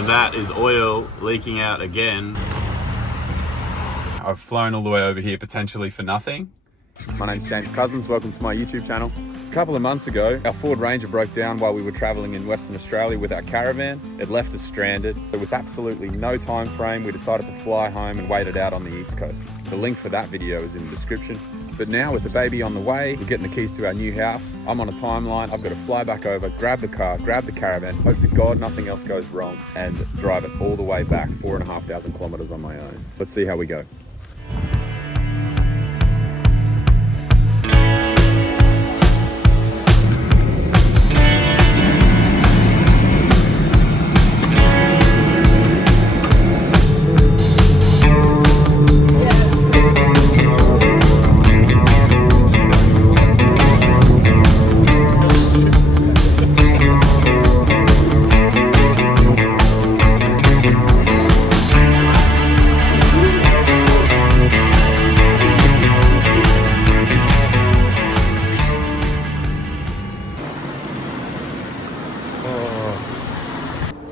And that is oil leaking out again. I've flown all the way over here potentially for nothing. My name's James Cousins, welcome to my YouTube channel. A couple of months ago, our Ford Ranger broke down while we were traveling in Western Australia with our caravan. It left us stranded. But with absolutely no time frame, we decided to fly home and wait it out on the East Coast. The link for that video is in the description. But now with the baby on the way, we're getting the keys to our new house. I'm on a timeline. I've got to fly back over, grab the car, grab the caravan, hope to God nothing else goes wrong, and drive it all the way back 4,500 kilometers on my own. Let's see how we go.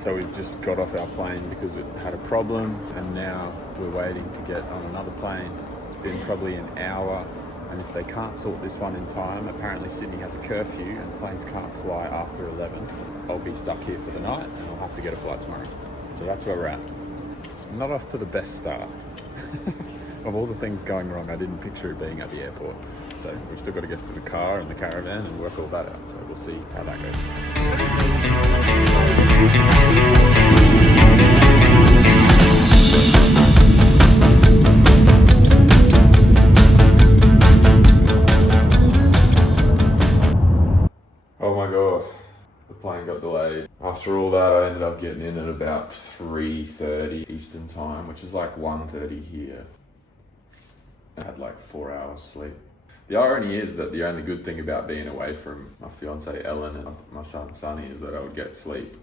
So we've just got off our plane because it had a problem, and now we're waiting to get on another plane. It's been probably an hour, and if they can't sort this one in time, apparently Sydney has a curfew and planes can't fly after 11. I'll be stuck here for the night and I'll have to get a flight tomorrow. So that's where we're at. Not off to the best start. Of all the things going wrong, I didn't picture it being at the airport. So we've still got to get to the car and the caravan and work all that out. So we'll see how that goes. Oh my God, the plane got delayed. After all that, I ended up getting in at about 3:30 Eastern time, which is like 1:30 here. I had like 4 hours sleep. The irony is that the only good thing about being away from my fiance Ellen and my son Sonny is that I would get sleep.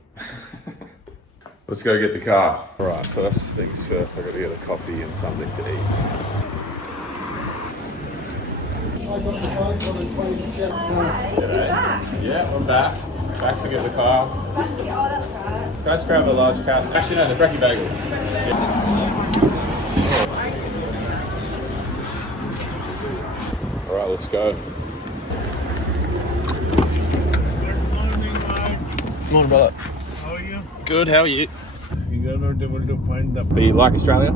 Let's go get the car. All right, first things first, I got to get a coffee and something to eat. G'day. Yeah, I'm back. Back to get the car. Oh, that's right. Can I grab a large cat? Actually, no, the brekkie bagel. All right, let's go. Morning, brother. How are you? Good, how are you? We are not able to find the. Do you like Australia?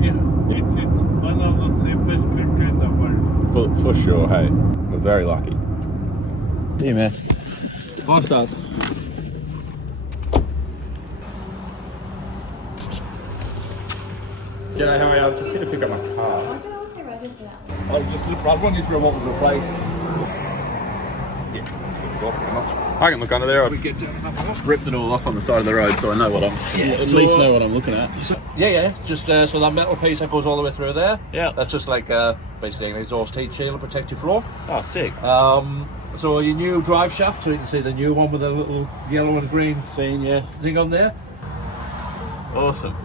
Yeah, it's one of the safest countries in the world. For sure, hey. We're very lucky. Yeah, man. 5 stars. G'day, how are you? I'm just here to pick up my car. I can also register that one. I'll run you through what was replaced. I can look under there. I've ripped it all off on the side of the road, so I know what I'm. At least know what I'm looking at. Yeah. Just so that metal piece that goes all the way through there. Yeah. That's just like basically an exhaust heat shield to protect your floor. Oh, sick. So your new drive shaft, so you can see the new one with a little yellow and green thing on there. Awesome.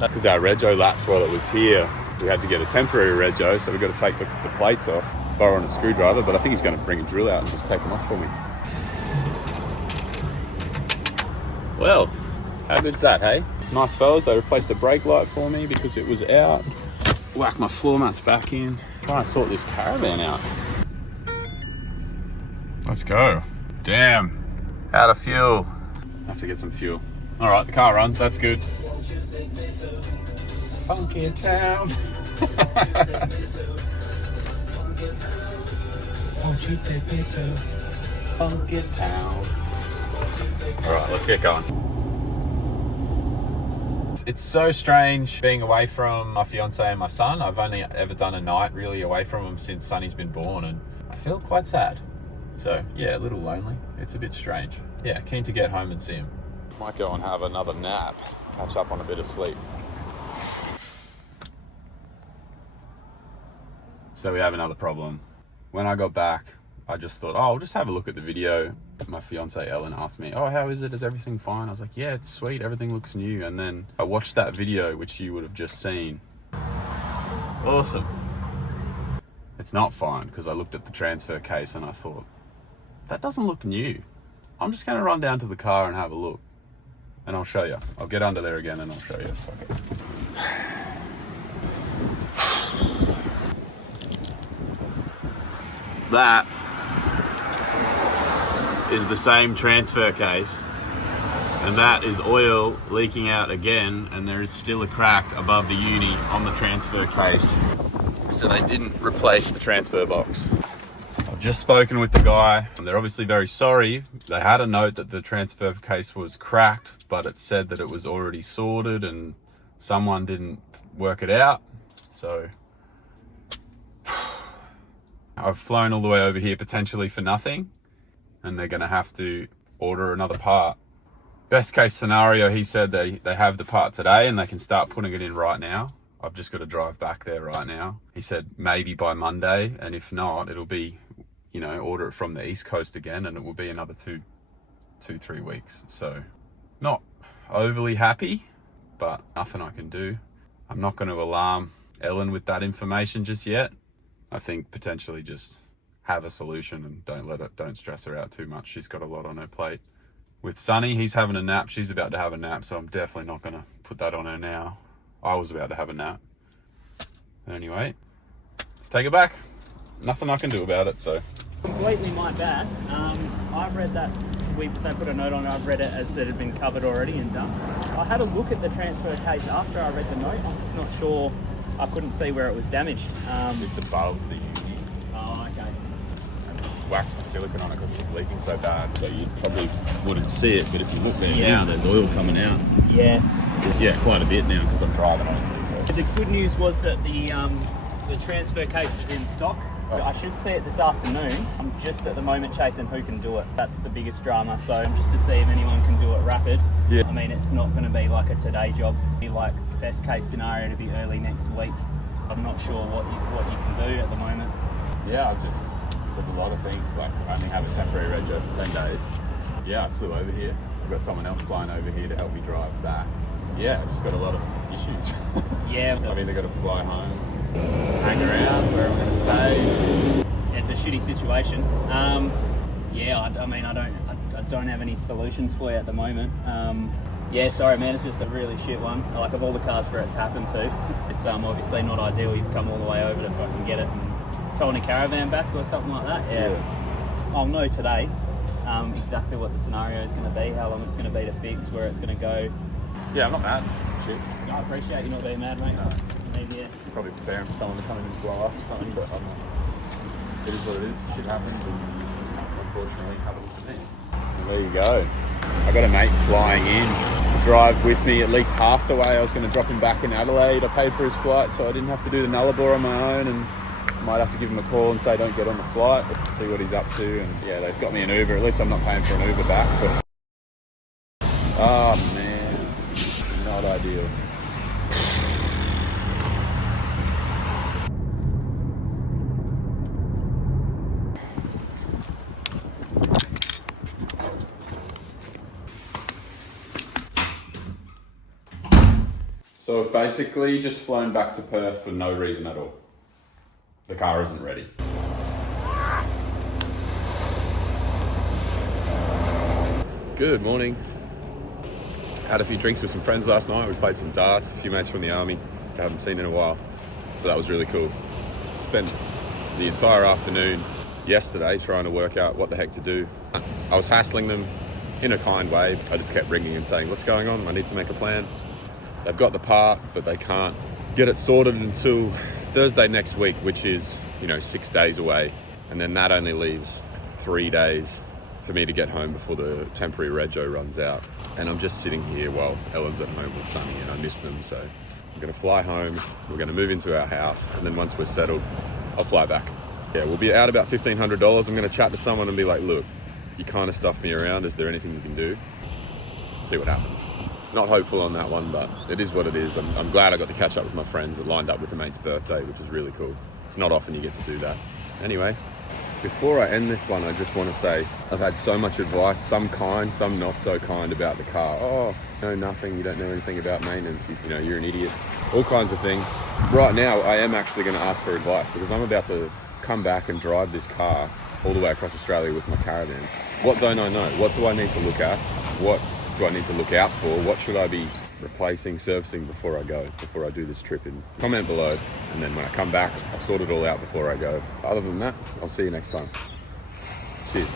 Because our rego lapsed while it was here, we had to get a temporary rego, so we've got to take the plates off, borrowing a screwdriver, but I think he's going to bring a drill out and just take them off for me. Well, how good's that, hey? Nice fellas, they replaced the brake light for me because it was out. Whack my floor mats back in. Trying to sort this caravan out. Let's go. Damn. Out of fuel. Have to get some fuel. All right, the car runs, that's good. Funky town. Won't you take me to funky town? All right, let's get going. It's so strange being away from my fiance and my son. I've only ever done a night really away from them since Sonny's been born, and I feel quite sad. So yeah, a little lonely. It's a bit strange. Yeah, keen to get home and see him. Might go and have another nap, catch up on a bit of sleep. So we have another problem. When I got back, I just thought, oh, I'll just have a look at the video. My fiance Ellen asked me, oh, how is it? Is everything fine? I was like, yeah, it's sweet. Everything looks new. And then I watched that video, which you would have just seen. Awesome. It's not fine because I looked at the transfer case and I thought, that doesn't look new. I'm just going to run down to the car and have a look. and I'll show you. I'll get under there again and I'll show you. Okay. That is the same transfer case, and that is oil leaking out again, and there is still a crack above the uni on the transfer case. So they didn't replace the transfer box. I've just spoken with the guy, and they're obviously very sorry. They had a note that the transfer case was cracked, but it said that it was already sorted and someone didn't work it out. So I've flown all the way over here potentially for nothing, and they're going to have to order another part. Best case scenario, he said they have the part today and they can start putting it in right now. I've just got to drive back there right now. He said maybe by Monday, and if not, it'll be, you know, order it from the East Coast again, and it will be another 3 weeks. So not overly happy, but nothing I can do. I'm not going to alarm Ellen with that information just yet. I think potentially just have a solution and don't stress her out too much. She's got a lot on her plate. With Sunny, he's having a nap. She's about to have a nap, so I'm definitely not going to put that on her now. I was about to have a nap. Anyway, let's take it back. Nothing I can do about it, so. Completely my bad. I read that they put a note on it. I've read it as that it had been covered already and done. I had a look at the transfer case after I read the note. I'm just not sure. I couldn't see where it was damaged. It's above the uni. Oh, okay. Wax of silicone on it because it's leaking so bad. So you probably wouldn't see it, but if you look there now, there's oil coming out. Yeah. Yeah, quite a bit now because I'm driving, honestly. So. The good news was that the transfer case is in stock. Oh. I should see it this afternoon. I'm just at the moment chasing who can do it. That's the biggest drama. So just to see if anyone can do it rapid. Yeah. I mean, it's not going to be like a today job. It'll be like best case scenario to be early next week. I'm not sure what you can do at the moment. Yeah, there's a lot of things. Like I only have a temporary rego for 10 days. Yeah, I flew over here. I've got someone else flying over here to help me drive back. Yeah, I've just got a lot of issues. Yeah. I've either got to fly home, hang around, where I'm going to stay. It's a shitty situation. Yeah, I don't have any solutions for you at the moment. Yeah, sorry man, it's just a really shit one. Like of all the cars where it's happened to, it's obviously not ideal. You've come all the way over to fucking get it and towing a caravan back or something like that. Yeah. I'll know today exactly what the scenario is going to be, how long it's going to be to fix, where it's going to go. Yeah, I'm not mad. It's just shit. I appreciate you not being mad, mate. No. Maybe, yeah. Probably preparing for someone to come in and blow up or something, but it is what it is. Shit happens, and it's not, unfortunately happens to me. And there you go. I got a mate flying in to drive with me at least half the way. I was going to drop him back in Adelaide. I paid for his flight, so I didn't have to do the Nullarbor on my own, and I might have to give him a call and say don't get on the flight, but see what he's up to. And yeah, they've got me an Uber. At least I'm not paying for an Uber back. But oh man, not ideal. So I've basically just flown back to Perth for no reason at all. The car isn't ready. Good morning. Had a few drinks with some friends last night. We played some darts, a few mates from the army I haven't seen in a while. So that was really cool. Spent the entire afternoon yesterday trying to work out what the heck to do. I was hassling them in a kind way. I just kept ringing and saying, what's going on? I need to make a plan. They've got the part, but they can't get it sorted until Thursday next week, which is, 6 days away. And then that only leaves 3 days for me to get home before the temporary rego runs out. And I'm just sitting here while Ellen's at home with Sunny, and I miss them. So I'm going to fly home. We're going to move into our house. And then once we're settled, I'll fly back. Yeah, we'll be out about $1,500. I'm going to chat to someone and be like, look, you kind of stuffed me around. Is there anything you can do? See what happens. Not hopeful on that one, but it is what it is. I'm glad I got to catch up with my friends that lined up with a mate's birthday, which is really cool. It's not often you get to do that. Anyway, before I end this one, I just want to say I've had so much advice, some kind, some not so kind about the car. Oh, no, nothing. You don't know anything about maintenance. You're an idiot. All kinds of things. Right now, I am actually going to ask for advice because I'm about to come back and drive this car all the way across Australia with my caravan. What don't I know? What do I need to look at? What do I need to look out for? What should I be replacing, servicing before I do this trip? And comment below, and then when I come back, I'll sort it all out before I go. Other than that, I'll see you next time. Cheers.